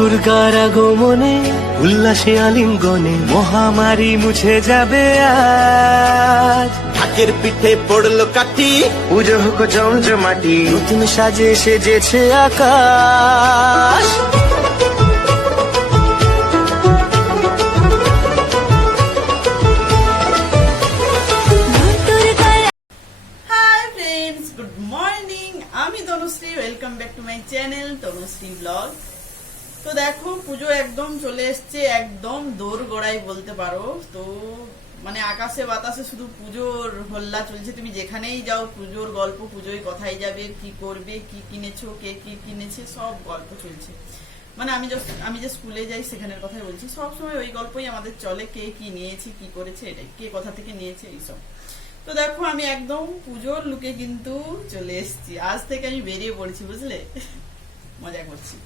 দুর্গার আগমনে উল্লাসে আলিঙ্গনে মহামারী মুছে যাবে আজ। ঢাকের পিঠে পড়লো কাঠি, পুজো হোক জমজমাটি, নতুন সাজে সেজেছে আকাশ। Hi friends, good morning. আমি Tanushree, welcome back to my channel Tanushree vlog. তো দেখো, পুজো একদম চলে এসছে, একদম দৌড় গড়াই বলতে পারো। তো মানে আকাশে বাতাসে শুধু পুজোর হল্লা চলছে। তুমি যেখানেই যাও পুজোর গল্প, পুজোয় কথাই যাবে, কি করবে, কি কিনেছো, কে কি কিনেছে, সব গল্প চলছে। মানে আমি যে স্কুলে যাই সেখানের কথাই বলছি। সব সময় ওই গল্পই আমাদের চলে, কে কি নিয়েছে, কি করেছে, এটাই, কে কোথা থেকে নিয়েছে, এইসব। তো দেখো, আমি একদম পুজোর লুকে কিন্তু চলে এসেছি। আজ থেকে আমি বেরিয়ে পড়ছি, বুঝলে, মজা করছি।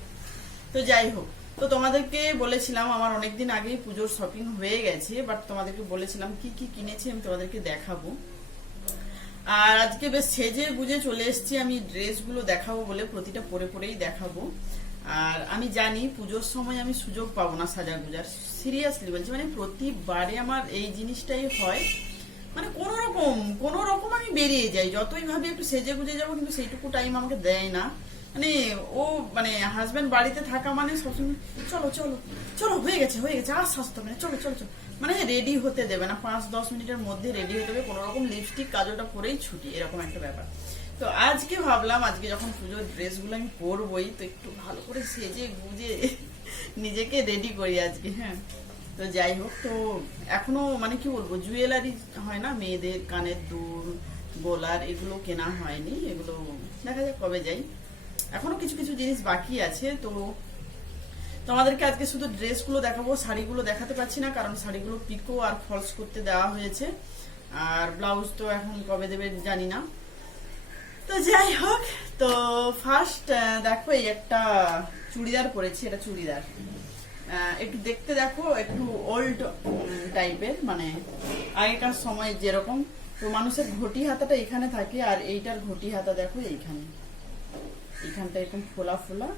তো যাই হোক, তো তোমাদেরকে বলেছিলাম আমার অনেকদিন আগেই পুজোর শপিং হয়ে গেছে, বাট তোমাদেরকে বলেছিলাম কি কি কিনেছি আমি তোমাদেরকে দেখাবো। আর আজকে বেশ সেজে গুজে চলে এসেছি। আমি ড্রেসগুলো দেখাবো বলে প্রতিটা পরে পরেই দেখাবো। আর আমি জানি পুজোর সময় আমি সুযোগ পাবো না সাজা গুজার, সিরিয়াসলি বলছি। মানে প্রতিবারে আমার এই জিনিসটাই হয়, মানে কোন রকম আমি বেরিয়ে যাই। যতই ভাবি একটু সেজে গুজে যাবো, কিন্তু সেইটুকু টাইম আমাকে দেয় না। মানে ও মানে হাজবেন্ড বাড়িতে থাকা মানে সবসময় চলো চলো চলো, হয়ে গেছে আর স্বাস্থ্য মানে চলো চলো চলো, মানে রেডি হতে দেবে না। 5-10 মিনিটের মধ্যে রেডি হতে হবে, কোন রকম লিপস্টিক কাজলটা পরেই ছুটি, এরকম একটা ব্যাপার। তো আজকে ভাবলাম, আজকে যখন পুজোর ড্রেসগুলো আমি পরবই, তো একটু ভালো করে সেজে গুজে নিজেকে রেডি করি আজকে। হ্যাঁ, তো যাই হোক, তো এখনো মানে কি বলবো, জুয়েলারি হয় না মেয়েদের, কানের দুল, গোলার, এগুলো কেনা হয়নি। এগুলো দেখা যাক কবে যাই, এখনো কিছু কিছু জিনিস বাকি আছে। তো তোমাদেরকে আজকে শুধু ড্রেসগুলো দেখাবো, শাড়িগুলো দেখাতে পারছি না, কারণ শাড়িগুলো পিকো আর ফলস করতে দেওয়া হয়েছে। আর ব্লাউজ তো এখন কবে দেবে জানি না। তো যাই হোক, তো ফার্স্ট দেখো, এই একটা চুড়িদার পরেছি। এটা চুড়িদার, একটু দেখতে দেখো একটু ওল্ড টাইপের, মানে আগেকার সময় যেরকম। তো মানুষের ঘটি হাতাটা এখানে থাকে, আর এইটার ঘটি হাতা দেখো এইখানটা এরকম ফোলা ফোলা।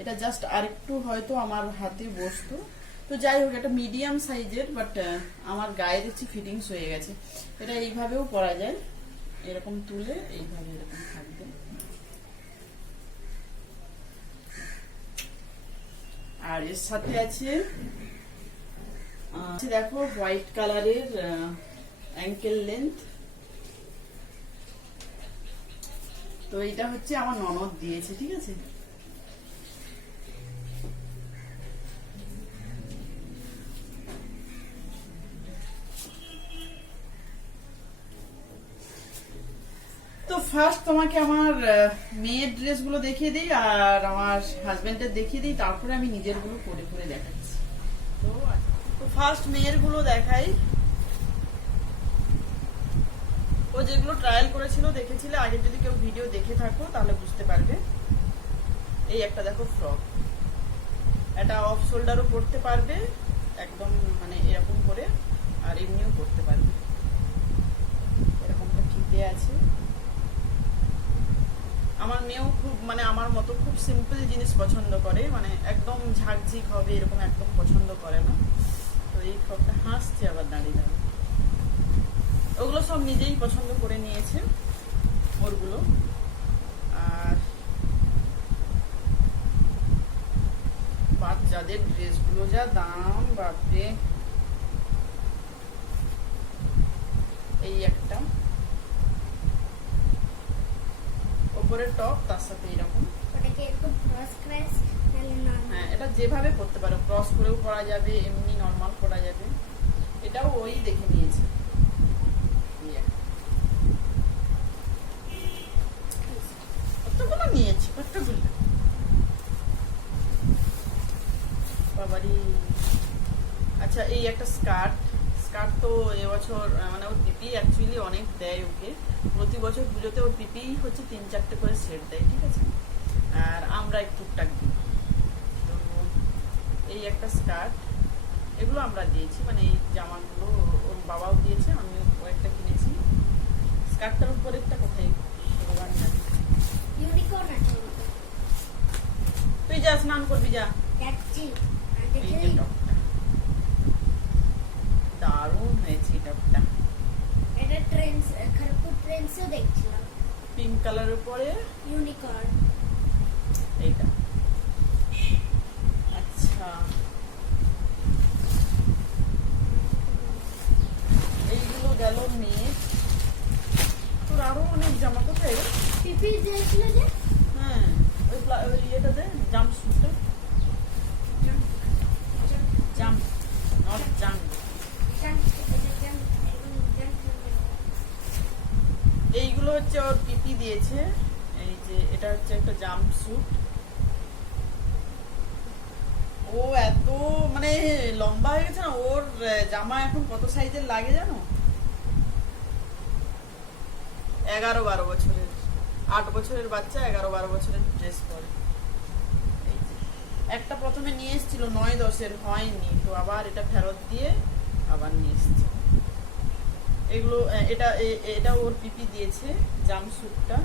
এটা জাস্ট আরেকটু হয়তো আমার হাতে বসতো। তো যাই হোক, এটা মিডিয়াম সাইজের, বাট আমার গায়ে দেখছি ফিটিংস হয়ে গেছে। এটা এইভাবেও পরা যায়, এরকম তুলে এইভাবে এরকম থাকবে। আর এর সাথে আছে দেখো হোয়াইট কালারের অ্যাঙ্কেল লেন্থ। তো এটা হচ্ছে আমার ননদ দিয়েছে, ঠিক আছে। তো ফার্স্ট তোমাকে আমার মেয়ের ড্রেসগুলো দেখিয়ে দিই আর আমার হাজবেন্ডের দেখিয়ে দিই, তারপরে আমি নিজের গুলো পরে পরে দেখাচ্ছি। তো ফার্স্ট মেয়ের গুলো দেখাই। ও যেগুলো ট্রায়াল করেছিল দেখেছিলে, আগে যদি কেউ ভিডিও দেখে থাকো তাহলে বুঝতে পারবে। এই একটা দেখো ফ্রক, এটা অফ শোল্ডারও পরতে পারবে একদম, মানে এরকম করে, আর এমনিও পরতে পারবে। এরকমটা ফিতে আছে। আমার মেয়েও খুব মানে আমার মতো খুব সিম্পল জিনিস পছন্দ করে, মানে একদম ঝাঁকঝিক হবে এরকম একদম পছন্দ করে না। তো এই ফ্রকটা হাসছে আবার দাঁড়িয়ে দাঁড়িয়ে। ওগুলো সব নিজেই পছন্দ করে নিয়েছে ওরগুলো। আর বাচ্চাদের ড্রেসগুলো যা দাম, বাপরে। এই একটা ওপরে টপ, তার সাথে এরকম। হ্যাঁ, এটা যেভাবে পরতে পারো, ক্রস করেও পরা যাবে, এমনি নর্মাল পরা যাবে। এটাও ওই দেখে নিয়েছে। কতগুলো নিয়েছি, কতগুলো বাবারি। আচ্ছা, এই একটা স্কার্ট তো এবছর মানে ওর পিপি অ্যাকচুয়ালি অনেক দেয় ওকে। প্রতি বছর পুজোতে ওর পিপি হচ্ছে 3-4টে করে সেট দেয়, ঠিক আছে। আর আমরা একটু টুকটাক দিই। তো এই একটা স্কার্ট, এগুলো আমরা দিয়েছি, মানে এই জামাগুলো ওর বাবাও দিয়েছে, আমিও কয়েকটা কিনেছি। স্কার্টটার উপরে একটা কোথায় তুই যা স্নান করবি, যা। যাচ্ছি এই যে টপটা দারুণ হয়েছে এই টপটা, এটা ট্রেন্ডস, খড়গপুর ট্রেন্ডসও দেখছিলাম। পিঙ্ক কালারের উপরে ইউনিকর্ন। এইটা। আচ্ছা, এইগুলো গেল মেয়ে। তোর আরো অনেক জামা কোথায় রে? পিপি দিয়েছিল যে হ্যাঁ, ওই ইয়েটা দে, জাম্প স্যুটটা। Jump, not jump. এইগুলো হচ্ছে ওর পিপি দিয়েছে। এই যে এটা হচ্ছে একটা জাম্প স্যুট। ও এত মানে লম্বা হয়ে গেছে না, ওর জামা এখন কত সাইজের লাগে জানো? 11-12 বছরের, 8 বছরের বাচ্চা 11-12 বছরের ড্রেস পরে। এই যে একটা প্রথমে নিয়ে এসেছিল 9-10-এর, হয়নি তো আবার এটা ফেরত দিয়ে আবার নিয়ে এসছে। এগুলো এটা ওর পিপি দিয়েছে জাম্প স্যুটটা।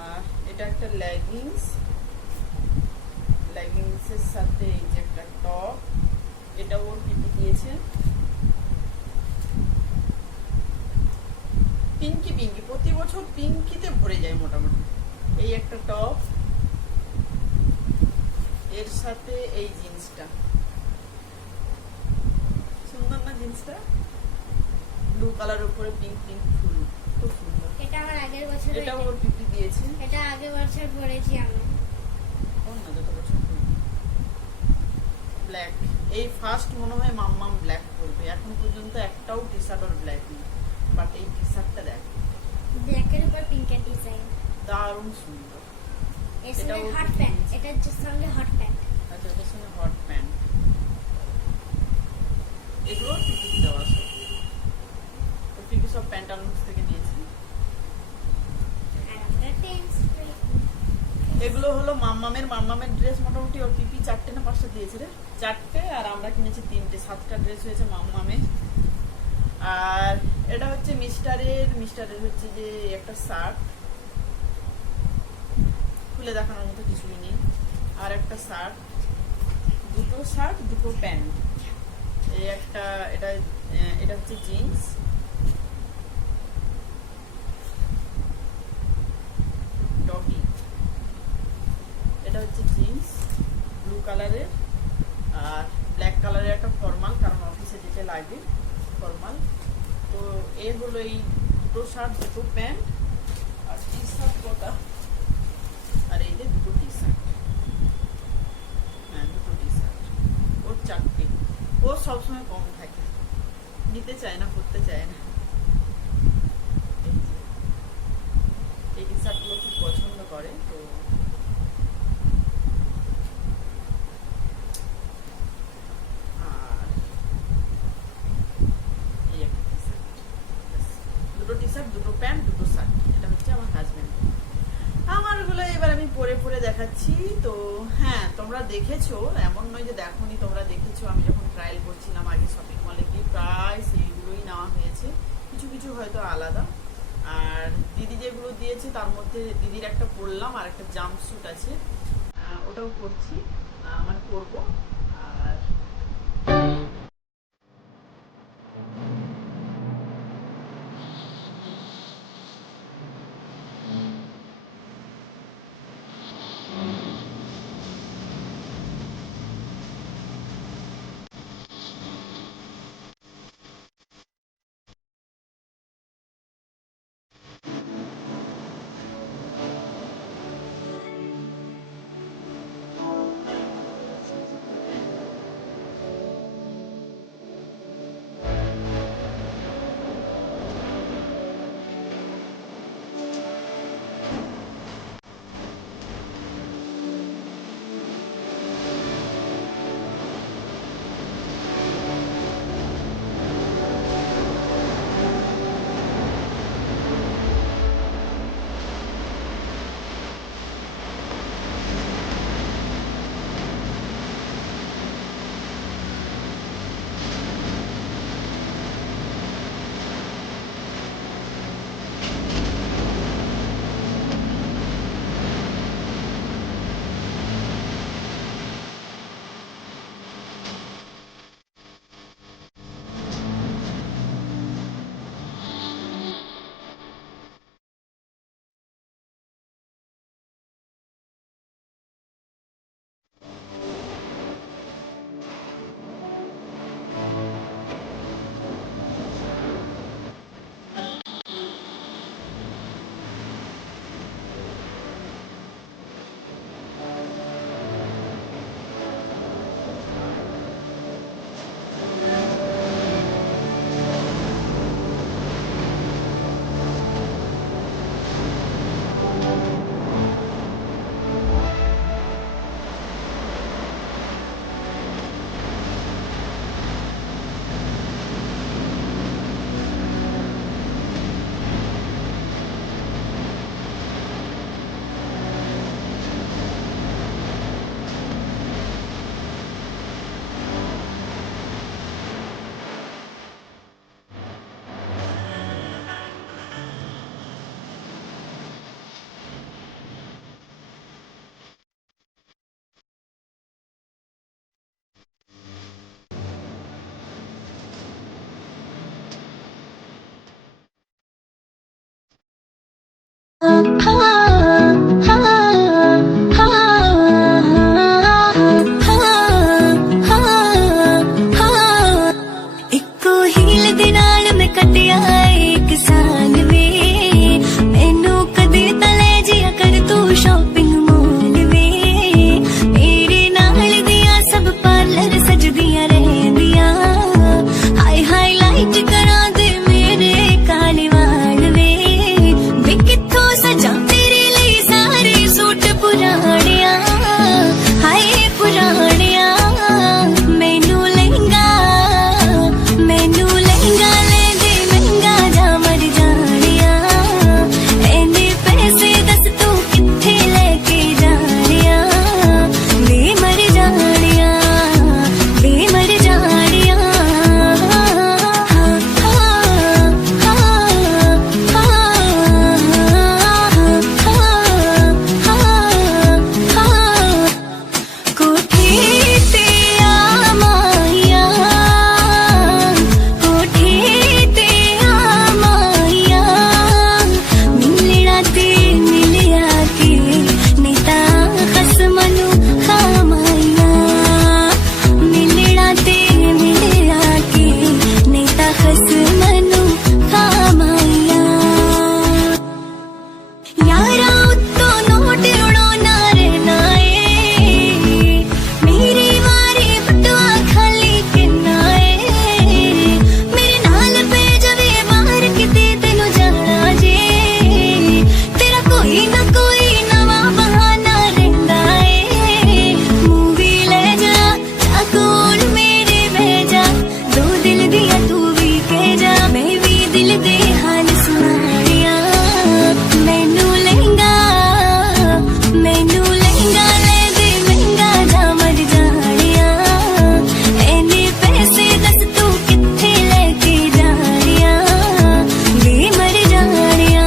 আর এটা একটা লেগিংসের সাথে এই যে একটা টপ, এটা ওর পিপি দিয়েছে। পিঙ্কি প্রতি বছর পিঙ্কিতে ভরে যায় মোটামুটি। এই একটা টপ, এর সাথে এই জিন্সটা, সুন্দর না জিন্সটা? ব্লু কালার উপরে পিঙ্ক ফুল, খুব সুন্দর। এটা আমার আগের বছর, এটা ওর পিপি দিয়েছে। এটা আগের বছর পরেছি আমি। ব্ল্যাক, এই ফার্স্ট মনে হয় মাম্মাম ব্ল্যাক করবে। এখন পর্যন্ত একটাও টি শার্ট ওর ব্ল্যাক নেই, বাট এই টি শার্টটা দেখ, ব্ল্যাকের উপর পিঙ্কের ডিজাইন, দারুণ সুন্দর। এর সঙ্গে এটাও হট প্যান্ট, এটার সঙ্গে হট প্যান্ট। আচ্ছা, এটার সঙ্গে হট প্যান্ট। এগুলো পিপি দেওয়া সব, ওর পিপি সব প্যান্টালুন্স থেকে নিয়েছি। আর আমরা টেন্স এগুলো হলো মাম্মামের ড্রেস। মোটামুটি ওর পিপি 4টে না 5টা দিয়েছে রে, 4টে, আর আমরা কিনেছি 3টে, 7টা ড্রেস হয়েছে মাম্মামের। আর এটা হচ্ছে মিস্টারের হচ্ছে যে একটা শার্ট, খুলে দেখানোর মতো কিছুই নেই। আর একটা শার্ট, দুটো শার্ট, দুটো প্যান্ট। এই একটা, এটা হচ্ছে জিন্স, ডগি। এটা হচ্ছে জিন্স ব্লু কালারের, আর ব্ল্যাক কালারের একটা ফর্মাল, কারণ অফিসে যেতে লাগে ফর্মাল। তো এ হলো এই দুটো শার্ট, দুটো প্যান্ট, আর টি শার্ট কটা, আর এই যে দুটো টি শার্ট। হ্যাঁ, দুটো টি শার্ট ওর 4টে। ও সবসময় কম থাকে, নিতে চায় না, করতে চায় না। এই টি শার্টগুলো খুব পছন্দ করে। তো দুটো টি শার্ট, দুটো প্যান্ট, দুটো শার্ট, এটা হচ্ছে আমার হাজবেন্ড। আমারগুলো এবার আমি পরে দেখাচ্ছি। তো হ্যাঁ, তোমরা দেখেছো, এমন নয় যে দেখোনি, তোমরা দেখেছো। আমি যখন ট্রায়াল করছিলাম আগে শপিং মলে গিয়ে, প্রায় সেইগুলোই নেওয়া হয়েছে, কিছু কিছু হয়তো আলাদা। আর দিদি যেগুলো দিয়েছে তার মধ্যে দিদির একটা পরলাম, আর একটা জাম্প স্যুট আছে, ওটাও করছি, মানে করবো। আর ਇੱਕੋ ਹੀਲ ਦੇ ਨਾਲ ਮੈਂ ਕੱਟਿਆ ਇੱਕ ਸਾਲ ਵੇ ਮੈਨੂੰ ਕਦੇ ਤਾਂ ਲੈ ਜਿਆ ਕਰ ਤੂੰ ਸ਼ਾਪਿੰਗ ਮਾਲ ਵੇ ਮੇਰੇ ਨਾਲ ਦੀਆਂ ਸਭ ਪਾਰਲਰ ਸਜਦੀਆਂ ਰਹਿੰਦੀਆਂ ਹਾਈ ਹਾਈਲਾਈਟ ਕਰਾਂ ਦੇ ਮੇਰੇ ਕਾਲੇ ਵਾਲ ਵੇ ਵੇ ਕਿੱਥੋਂ ਸਜਾਂ ਤੇਰੇ ਲਈ ਸਾਰੇ ਸੂਟ ਪੁਰਾਣਿਆਂ ਹਾਏ ਪੁਰਾਣਿਆਂ ਮੈਨੂੰ ਲਹਿੰਗਾ ਲੈ ਦੇ ਮਹਿੰਗਾ ਜਾ ਮਰ ਜਾਣਿਆ ਐਨੇ ਪੈਸੇ ਦੱਸ ਤੂੰ ਕਿੱਥੇ ਲੈ ਕੇ ਜਾਣਿਆ ਵੇ ਮਰ ਜਾਣਿਆ ਵੇ ਮਰ ਜਾਣਿਆ ਕੋਠੀ ਤੇ ਆ ਮਾਇਆ ਕੋਠੀ ਤੇ ਆ ਮਾਇਆ ਮਿਲਣਾ ਤੇ ਮਿਲਿਆ ਕੇ ਨਹੀਂ ਤਾਂ ਖਸਮਾਂ ਨੂੰ ਖਾਮਾਇਆ ਮਿਲਣਾ ਤੇ ਮਿਲਿਆ ਕੇ ਨਹੀਂ ਤਾਂ ਖਸਮਾਂ ਨੂੰ ਖਾਮਾਇਆ ਯਾਰਾ ਉੱਤੋਂ ਨੋਟ ਉਡਾਉਣਾ ਰਹਿਣਾ ਏ ਮੇਰੀ ਵਾਰੀ ਬਟਵਾ ਖਾਲੀ ਕਿੰਨਾ ਏ ਮੇਰੇ ਨਾਲ ਪੈ ਜਾਵੇ ਬਾਹਰ ਕਿਤੇ ਤੈਨੂੰ ਜਾਣਾ ਜੇ ਤੇਰਾ ਕੋਈ ਨਾ ਕੋਈ ਨਵਾਂ ਬਹਾਨਾ ਰਹਿੰਦਾ ਏ ਮੂਵੀ ਲੈ ਜਾ ਕੋਲ ਮੇਰੇ ਬਹਿ ਜਾ ਦੋ ਦਿਲ ਦੀਆਂ ਤੂੰ ਵੀ ਕਹਿ ਜਾ ਮੈਂ ਵੀ ਦਿਲ ਦੇ ਹਾਲ ਸੁਣਾਇਆ ਮੈਨੂੰ ਲਹਿੰਗਾ ਲੈ ਦੇ ਮਹਿੰਗਾ ਜਾ ਮਰ ਜਾਣਿਆ ਐਨੇ ਪੈਸੇ ਦੱਸ ਤੂੰ ਕਿੱਥੇ ਲੈ ਕੇ ਜਾਣਿਆ ਵੇ ਮਰ ਜਾਣਿਆ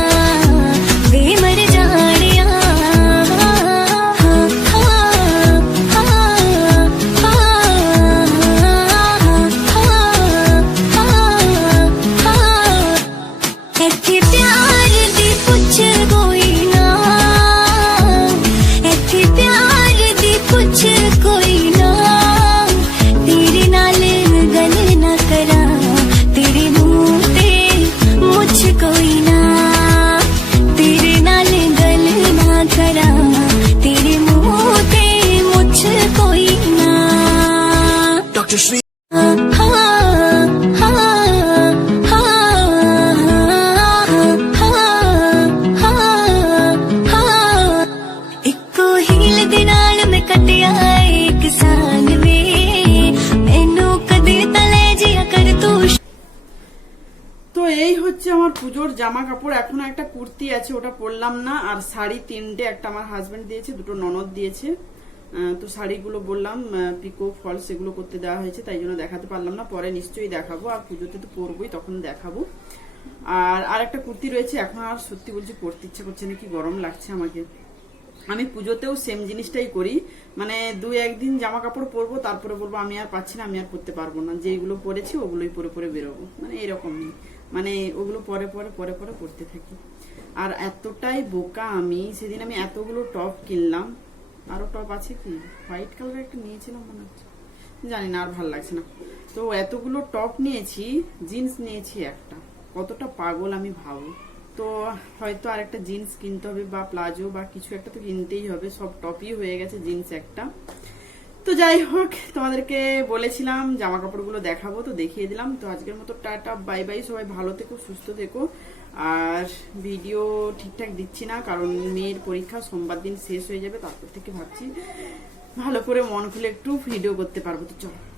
ਵੇ ਮਰ ਜਾਣਿਆ ਇੱਥੇ ਪਿਆਰ ਦੀ ਪੁੱਛ ਕੋਈ ਨਾ ਇੱਥੇ ਪਿਆਰ ਦੀ ਪੁੱਛ ਕੋਈ ਨਾ ਤੇਰੇ ਨਾਲ ਗੱਲ ਨਾ ਕਰਾਂ ਤੇਰੇ ਮੂੰਹ ਤੇ ਮੁੱਛ ਕੋਈ ਨਾ ਤੇਰੇ ਨਾਲ ਗੱਲ ਨਾ ਕਰਾਂ ਤੇਰੇ ਮੂੰਹ ਤੇ ਮੁੱਛ ਕੋਈ ਨਾ ਡਾਕਟਰ ਸ਼੍ਰੀ ਇੱਕੋ ਹੀਲ ਦੇ ਨਾਲ ਮੈਂ ਕੱਟਿਆ ਇੱਕ ਸਾਲ ਵੇ ਮੈਨੂੰ ਕਦੇ ਤਾਂ ਲੈ ਜਿਆ ਕਰ ਤੂੰ তো এই হচ্ছে আমার পুজোর জামা কাপড়। এখনো একটা কুর্তি আছে, ওটা পরলাম না। আর শাড়ি তিনটে, একটা আমার হাজবেন্ড দিয়েছে, দুটো ননদ দিয়েছে। তো শাড়িগুলো বললাম পিকো ফলস এগুলো করতে দেওয়া হয়েছে, তাই জন্য দেখাতে পারলাম না। পরে নিশ্চয়ই দেখাবো, আর পুজোতে তো পরবোই, তখন দেখাবো। আর একটা কুর্তি রয়েছে, এখন আর সত্যি বলছি পরতে ইচ্ছা করছে না, কি গরম লাগছে আমাকে। আমি পুজোতেও সেম জিনিসটাই করি, মানে 2-1 দিন জামা কাপড় পরবো, তারপরে বলবো আমি আর পাচ্ছি না, আমি আর পরতে পারবো না, যেগুলো পরেছি ওগুলোই পরে পরে বেরোবো, মানে এরকমই, মানে ওগুলো পরে পরে পরে পরে পরতে থাকি। আর এতটাই বোকা আমি, সেদিন আমি এতগুলো টপ কিনলাম, আরো টপ আছে কি, হোয়াইট কালার একটা নিয়েছিলাম মনে হচ্ছে, জানি না, আর ভালো লাগছে না। তো এতগুলো টপ নিয়েছি, জিন্স নিয়েছি একটা, কতটা পাগল আমি ভাবো। তো হয়তো আর একটা জিন্স কিনতে হবে, বা প্লাজো বা কিছু একটা তো কিনতেই হবে, সব টপই হয়ে গেছে, জিন্স একটা। তো যাই হোক, তোমাদেরকে বলেছিলাম জামা কাপড়গুলো দেখাবো, তো দেখিয়ে দিলাম। তো আজকের মতো টাটা, বাই বাই, সবাই ভালো থেকো, সুস্থ থেকো। আর ভিডিও ঠিকঠাক দিচ্ছি না, কারণ মেয়ের পরীক্ষা সোমবার দিন শেষ হয়ে যাবে, তারপর থেকে ভাবছি ভালো করে মন খুলে একটু ভিডিও করতে পারবো। তো চলো।